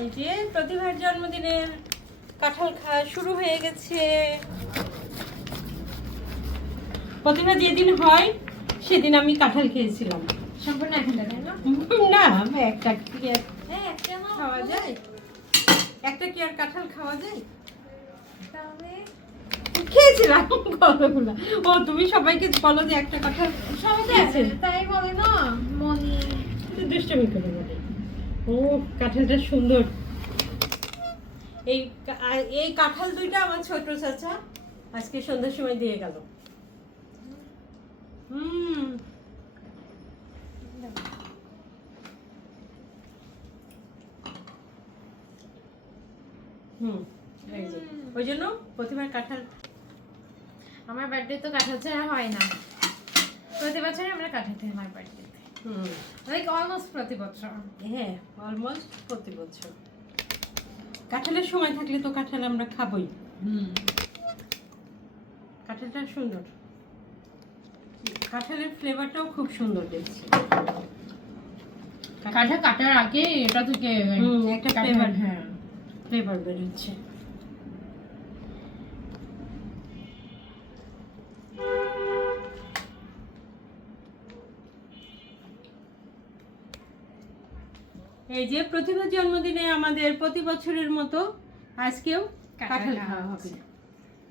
এই যে প্রতিভার জন্মদিনের কাঁঠাল খাওয়া শুরু হয়ে গেছে। প্রতিভা যেদিন হয় সেদিন আমি কাঁঠাল খেয়েছিলাম। সম্পূর্ণ এখন তাই না? না, একটা কি আর হ্যাঁ, একটা না খাওয়া যায়? একটা কি আর কাঁঠাল খাওয়া যায়? তাহলে খেয়েছিলাম কতগুলো। ও তুমি সবাইকে বলো যে একটা কাঁঠাল সবাই খেয়েছে। তাই বলে না মনি। দুষ্টমি করে বলে। ও কাঁঠালটা সুন্দর। এই কাঁঠাল দুইটা আমার ছোট চাচা আজকে সন্ধ্যার সময় দিয়ে গেল। এই যে ওই জন্য প্রতিবার কাঁঠাল। আমার বার্থডে তো কাঁঠাল ছাড়া হয় না। প্রতি বছর আমরা কাঁঠাল খাই আমার বার্থডে। লাইক অলমোস্ট প্রতি বছর। হ্যাঁ, অলমোস্ট প্রতি বছর কাঁঠালের সময় থাকলে তো কাঁঠাল আমরা খাবই। কাঁঠালটা সুন্দর, কাঁঠালের ফ্লেভারটাও খুব সুন্দর দেখছি। কাঁঠাল কাটার আগে এটা থেকে একটা ফ্লেভার, হ্যাঁ ফ্লেভার বেরোচ্ছে। এই যে প্রতিভা জন্মদিনে আমাদের প্রতি বছরের মতো আজকেও কাঁঠাল খাওয়া হবে।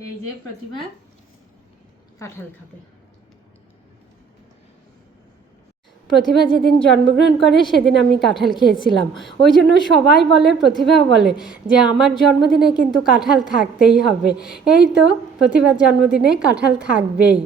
এই যে প্রতিভা কাঁঠাল খাবে। প্রতিভা যেদিন জন্মগ্রহণ করে সেদিন আমি কাঁঠাল খেয়েছিলাম। ওই জন্য সবাই বলে, প্রতিভা বলে যে আমার জন্মদিনে কিন্তু কাঁঠাল থাকতেই হবে। এই তো প্রতিভার জন্মদিনে কাঁঠাল থাকবেই।